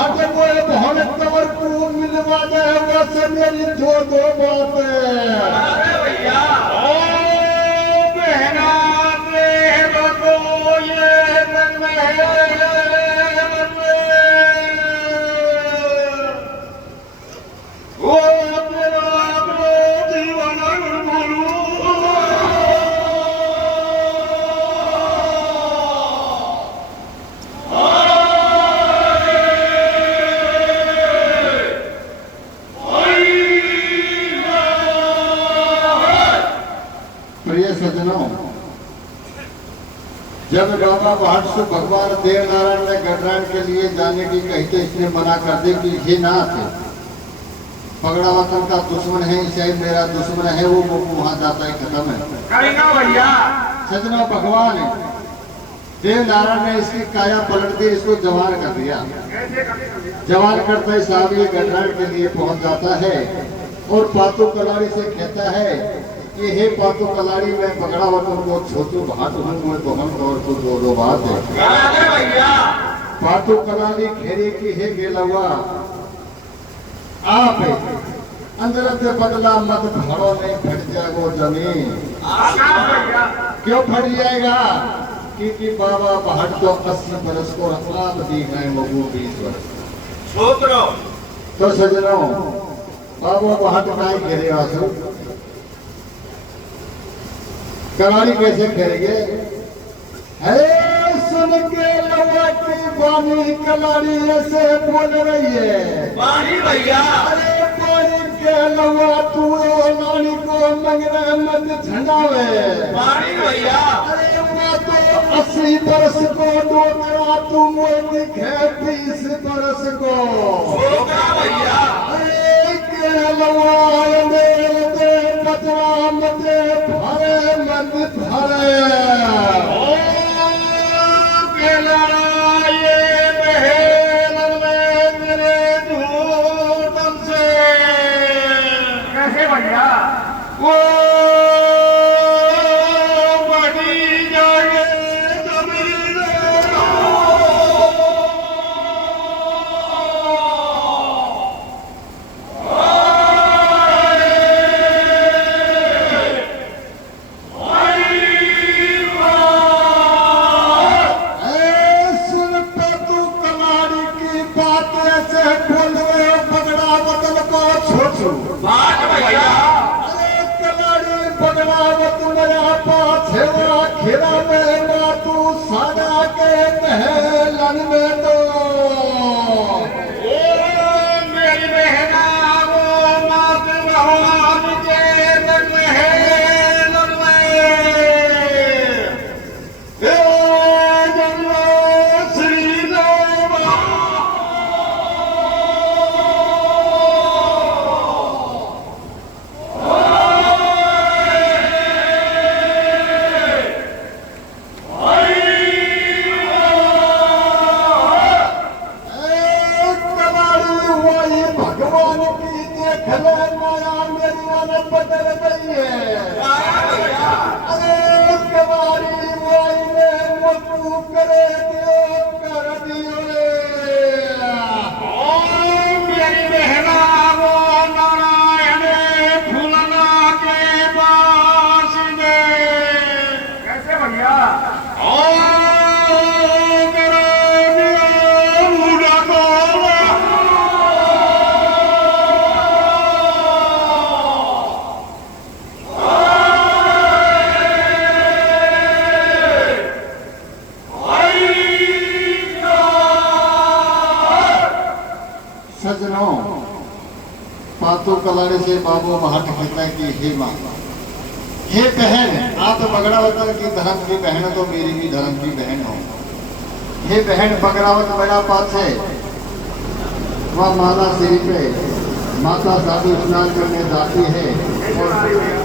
बहट को बहुत कवर को मिलवा दे बस मेरी दो बातें भैया ओ बहना रे तो ये मन वो तेरा दीवाना बोलू सज्जनों, जब बाबा बहट से भगवान देवनारायण ने गढ़रान के लिए जाने की कही तो इसने मना कर दी कि ये ना थे, पगड़ा वतन का दुश्मन है, शायद मेरा दुश्मन है, वो वहां जाता है, खत्म है भैया। सज्जनों, भगवान देवनारायण ने इसकी काया पलट दी, इसको जवान कर दिया। जवान करते ही साहब ये गढ़रान के लिए पहुंच जाता है और पातू कलाड़ी से कहता है कि हे पातू कलाड़ी, मैं पगड़ा वतन को छोटू भाट हूँ, मैं बहन और तो दो बात है। पातू कलाड़ी घेरे की है गेलवा आप अंदर से बदला मत भाड़ो नहीं फट जाए वो जमीन। क्यों फट जाएगा? क्योंकि बाबा बहट तो 80 बरस को आप दी गए वो 20 वर्ष। तो सजनों, बाबा बहट का घेरे आसू कलाड़ी कैसे करेंगे? अरे सुन के लवा की बानी कलाड़ी ऐसे बोल रही है पानी भैया। अरे पानी के लवा तू नानी को मंगना मत झंडावे पानी भैया। अरे मैं तो 80 बरस को डोगरा, तू मोदी है 20 बरस को भैया। अरे के लवा दे पचरा मते भरे मत भरे ओ केला ये महल में तेरे झूठम से कैसे भैया? वो बड़ी जागे जमीन खेरा में तू सादा के महलन में तो मेरी बहना वो मात भगवान के महलन में श्री राम बदल गई है। अरे कवारी वाई में मुझको करे दियो कर दियो मेरी बहना वो नारायण फूलना के पास में कैसे भैया? सजनों, पातू कलाड़ी से बाबू बहट कहता है कि हे माँ, हे बहन, आप बगड़ावत की धर्म की बहन हो तो मेरी भी धर्म की बहन हो। हे बहन, बगड़ावत बड़ा पास है, वह माला सिर पे माता साधु स्नान करने जाती है और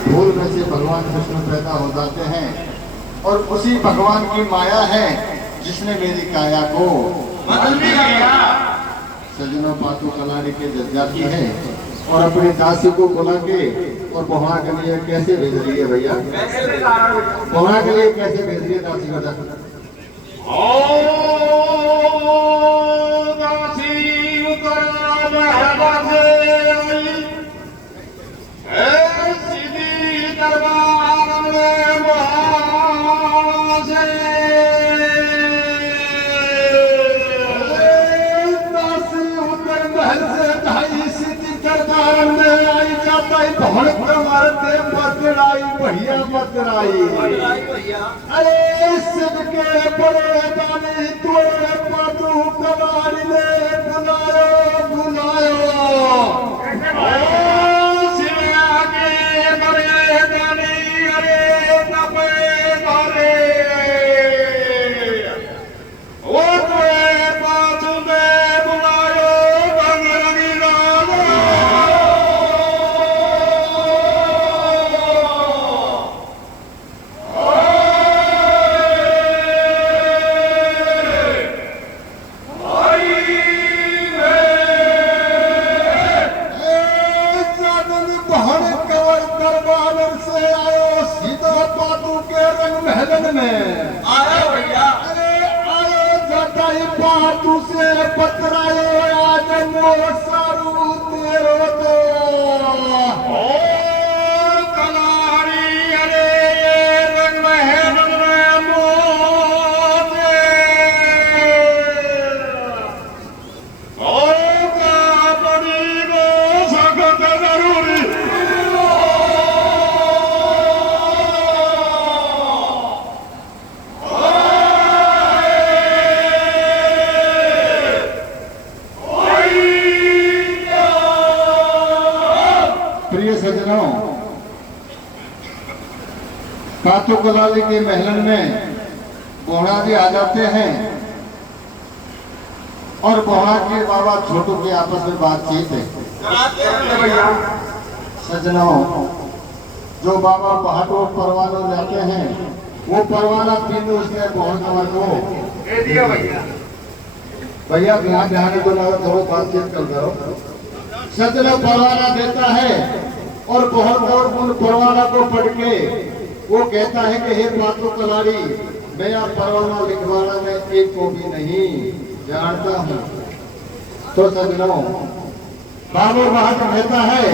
फूल में से भगवान कृष्ण पैदा हो जाते हैं और उसी भगवान की माया है जिसने मेरी काया को बदल भी गया। सजनों, पातू कलाड़ी के जज्जाती है और अपनी दासी को बुला के और वहां के लिए कैसे भेज रही है भैया? वहां के लिए कैसे भेज रही है दासी को? ओ दासी नारायण में आई जाता ही भवन कमर दे बदराई भैया बदराई अरे शिव के बड़े दानी तोरे पातू कलाड़ी ने बुलायो बुलायो शिवया के बड़े दानी अरे तपे तारे वो तुम्हें पाछू में बुलायो बंगरगी लालो आया भैया अरे आयो जाता ही पातू से पतरायो आज मोर सारू तेरो तो ओ कलारी अरे ये रंग महल में मोते ओ का बड़ी गो सखत जरूरी प्रिय सज्जनों, कातू कलाली के महलन में बोहड़ा जी आ जाते हैं और बोहड़ा के बाबा छोटू के आपस में बातचीत है। भैया सज्जनों, जो बाबा पहाड़ों परवाना जाते हैं वो परवाना पीने उसने बोहड़ कमर को दे दिया भैया भैया यहाँ जाने को लगा थोड़ा बातचीत कर करो। सज्जनों परवाना देता है और बहुत और उन परवाना को पढ़ के वो कहता है कि हे मातू कलाड़ी मैं परवाना लिखवाना में एक को भी नहीं जानता हूँ। तो सज्जनों बाबू बहादुर कहता है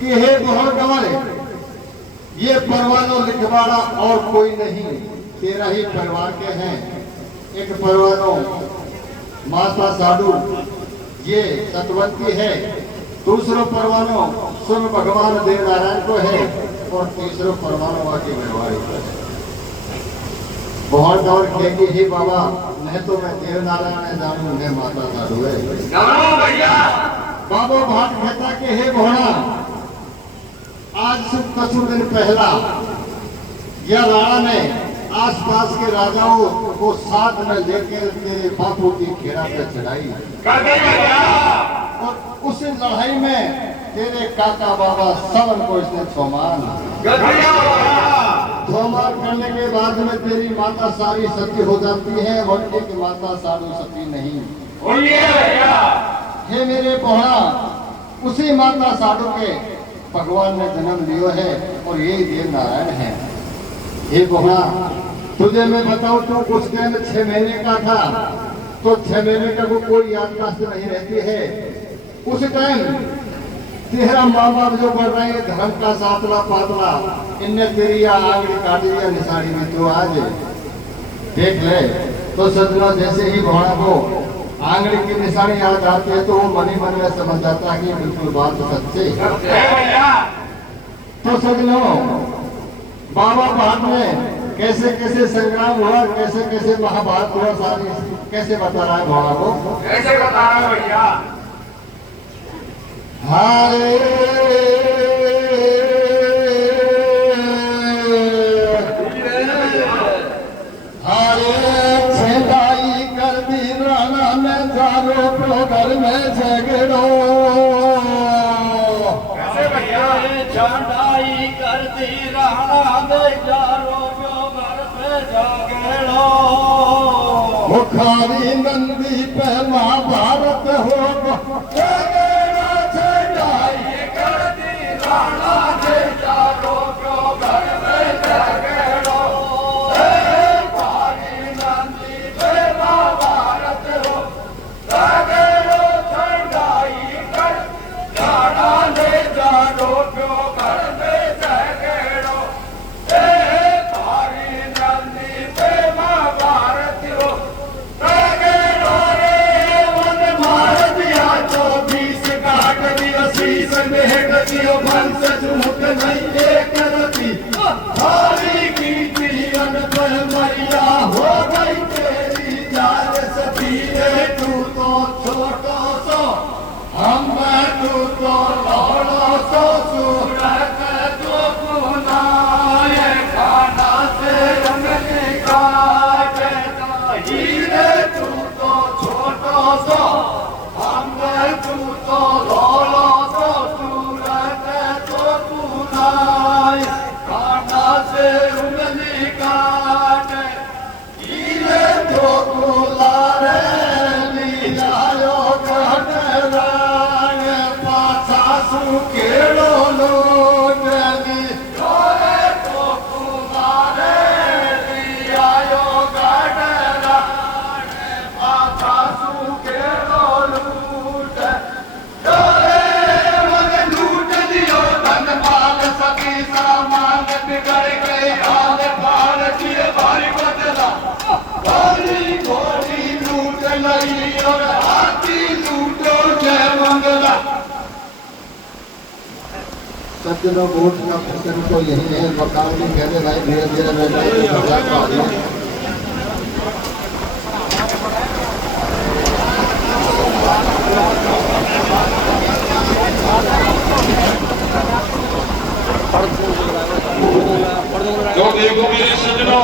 कि हे बहुत गंवर ये परवाना लिखवाना और कोई नहीं तेरा ही परिवार के हैं। एक परवानो माता साधु ये सतवंती है, दूसरो परवानो सुन भगवान देव नारायण को है और तीसरो परवानो वाकी व्यवहारी को है। बहुत और कहेगी हे बाबा नहीं तो मैं देव नारायण है जानू मैं माता साधु है। नमो भैया बाबा भाट कहता कि हे भोड़ा आज से कछु दिन पहला यह राणा ने आसपास के राजाओं को साथ में लेकर तेरे बापू की खेड़ा पे चढ़ाई कर दे भैया और उस लड़ाई में तेरे काका बाबा सबन को इसने छोमान कर दिया छोमान करने के बाद में तेरी माता सारी सती हो जाती है और एक माता सारू सती नहीं। बोलिए भैया हे मेरे पोहड़ा उसी माता साधु के भगवान ने जन्म लियो है और यही देव नारायण है। हे पोहड़ा तुझे मैं बताऊं तू कुछ टाइम 6 महीने का था तो 6 महीने का को कोई याददाश्त नहीं रहती है। उस टाइम तेरा माँ बाप जो बढ़ रहे हैं धर्म का सातला पातला इनने तेरी आंगली काट दिया निशानी में तो आज देख ले। तो सजना जैसे ही भोड़ा को आंगली की निशानी याद आती है तो वो मनी मन में समझ जाता है कि बिल्कुल बात सच्ची भैया तो सजनों बाबा भाट में कैसे कैसे संग्राम हुआ कैसे कैसे महाभारत हुआ सारी कैसे बता रहा है भोड़ा को कैसे बता रहा है भैया छेदाई कर दी राणा में जारो तो घर में झगड़ो कैसे भैया छेदाई कर दी राणा में जारो तो घर में झगड़ो मुखारी नंदी पे महाभारत हो स्नेह कतियो भंस झूठ नहीं एक रति हरी की जीवन पर मैया हो गई तेरी जान सती रे तू तो छोटो सो हम तू तो लौड़ो सो सूरत तो पुनाए खाना से रंग निकाल हीरे तू तो छोटो सो हम तू तो लौड़ो सो सूरत तो पुनाए खाना से रंग निकाल हीरे तो कुलारे लीलायो कटरान पाछा सुकेड़ो लोटली जोरे तो कुलारे लियायो कटरान पाछा सुकेड़ो लूट जोरे मगे लूट दियो धन माल सभी सामान बिगड़ गए हाल भारतीय भारी बदला भारी घोड़ी लूट लई और हाथी लूटो जय मंगला। सज्जनों वोट का प्रश्न तो यही है। वकाल भी कहते भाई धीरे धीरे तो देखो मेरे सज्जनों,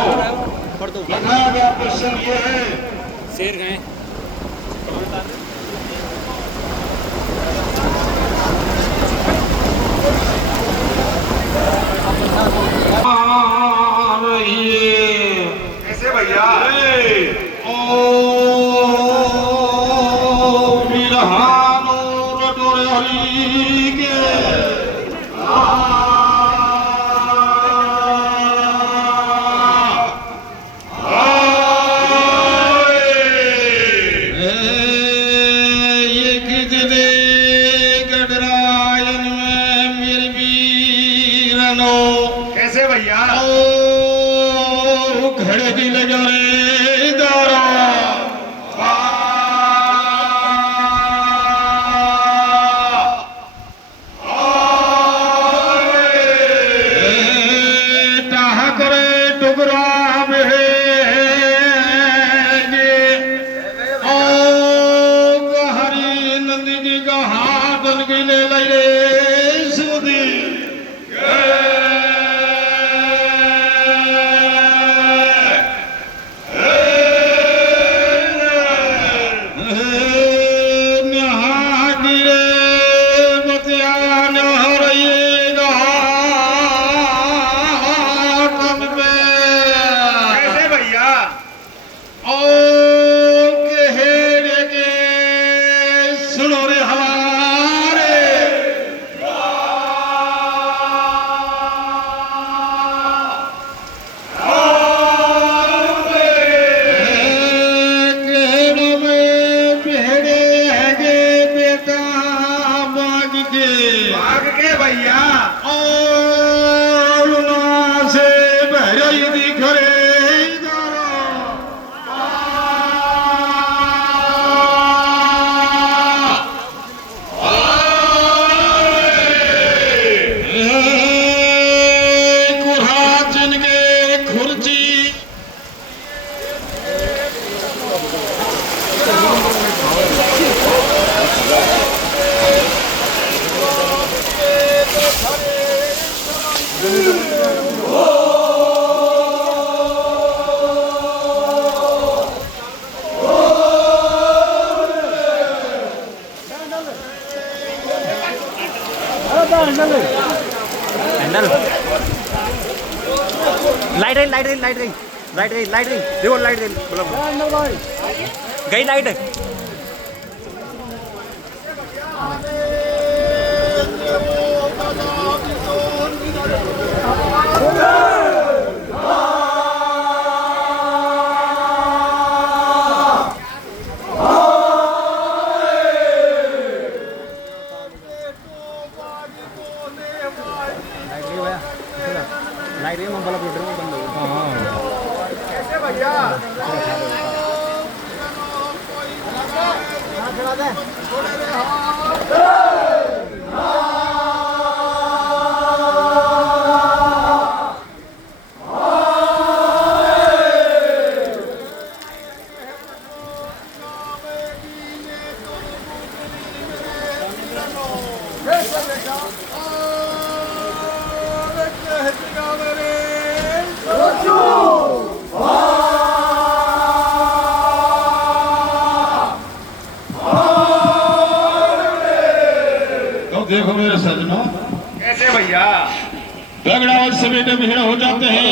बताया गया प्रश्न ये है, शेर गए कैसे भैया? कैसे भैया? घड़े की लगा रे दारा टाहा करे टुकड़ा में हरी नंदिनी का हाथ की ले रे सुधी कैसे भैया? सुनो रे हमारे घेड़ों में भेड़े हैगे बेटा बाग के भाग के भैया? और ना से बहरई दिख रे हैंडल लाइट रही लाइट रही लाइट रही लाइट रही लाइट रही देखो लाइट रही गई लाइट लाइट रही बल्ब बंद हो कैसे भैया? थोड़े तो देखो मेरे सजनों, कैसे भैया? बगड़ावत सवेरे भीड़ हो जाते हैं,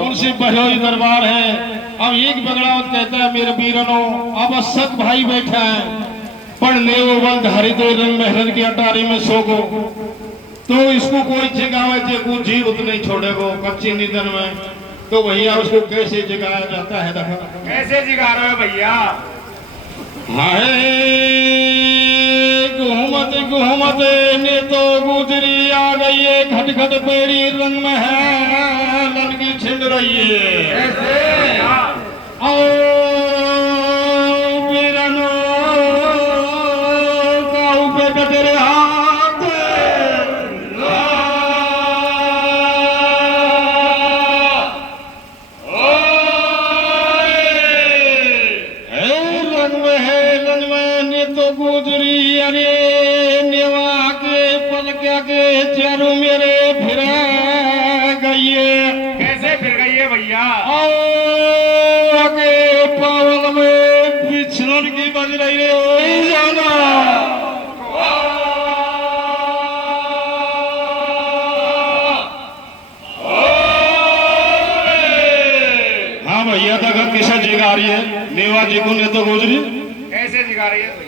उनसे बहरोई दरबार है। अब एक बगड़ावत कहता है मेरे वीरनों, अब सत भाई बैठा है, पढ़ ले वो बंद हरिदे रंग महरन की अटारी में सो गो, तो इसको कोई जगावे जे जी उत नहीं छोड़ेगो कच्ची नींदन में। तो भैया उसको कैसे जगाया जाता है? देखो कैसे जिगा रहे हो भैया? हाय घूमत ने तो गुजरी आ गई है, खटखट पेड़ी रंग में है लड़की छिंड रही है। कैसे? आओ वीरनो काऊ पे तेरे हाथ रंग में ने तो गुजरी, अरे नेवा के पलक के चारों मेरे फिर गई है। कैसे फिर गई है भैया? आगे पावल में बिछड़न की बज रही है जाना। हाँ भैया तक किसे जिगा रही है? नेवा जी को ने तो गुजरी। कैसे जिगा रही है भैया?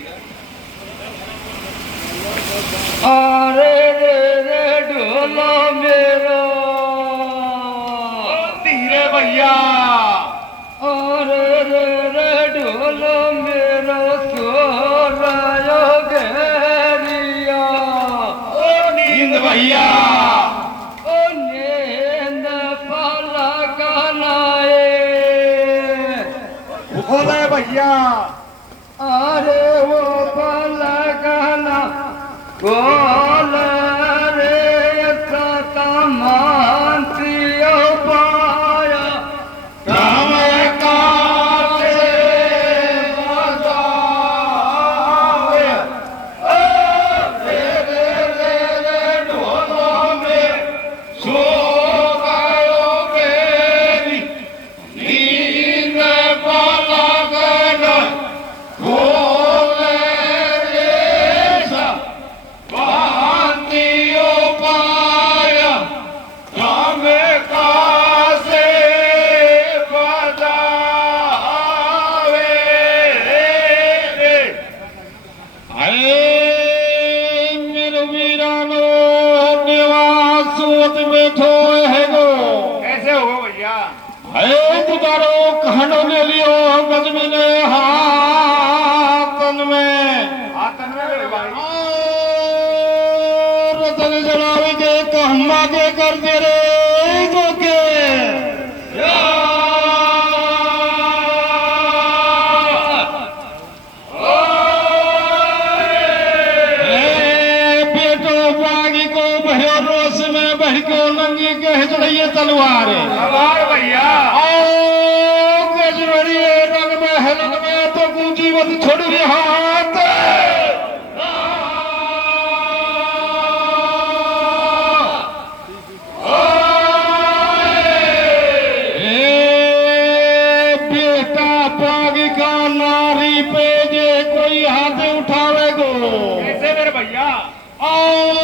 अरे रे रे ढोला मेरा, धीरे भैया। अरे रे रे ढोला मेरा, सो रहा घेरिया। ओ नींद भैया। ओ नींद पाला कनाए, बोले भैया। अरे वो पाला कना बोल रे सता मानसियो पाया काम काटे बजावे, रे ढोलों में सो गयो बेरी, नींद पाला गना खोले रे सा बांधियो पाया, काम कासे बजावे। आए मेरे वीरानो निवास सोत बैठो है गो। कैसे हो भैया? आए तुदारो कहनो ले लियो गज मिले हाथन में। हाथन में भाई। रतन जलावे के कहमा के कर दे रे गो के। बेटो बागी को भयो रोस में बह को नंगी कह जड़िए तलवार। सवार भैया। आओ गजबड़ी रंग में हलन में तो गूंजी मत छोड़ रहा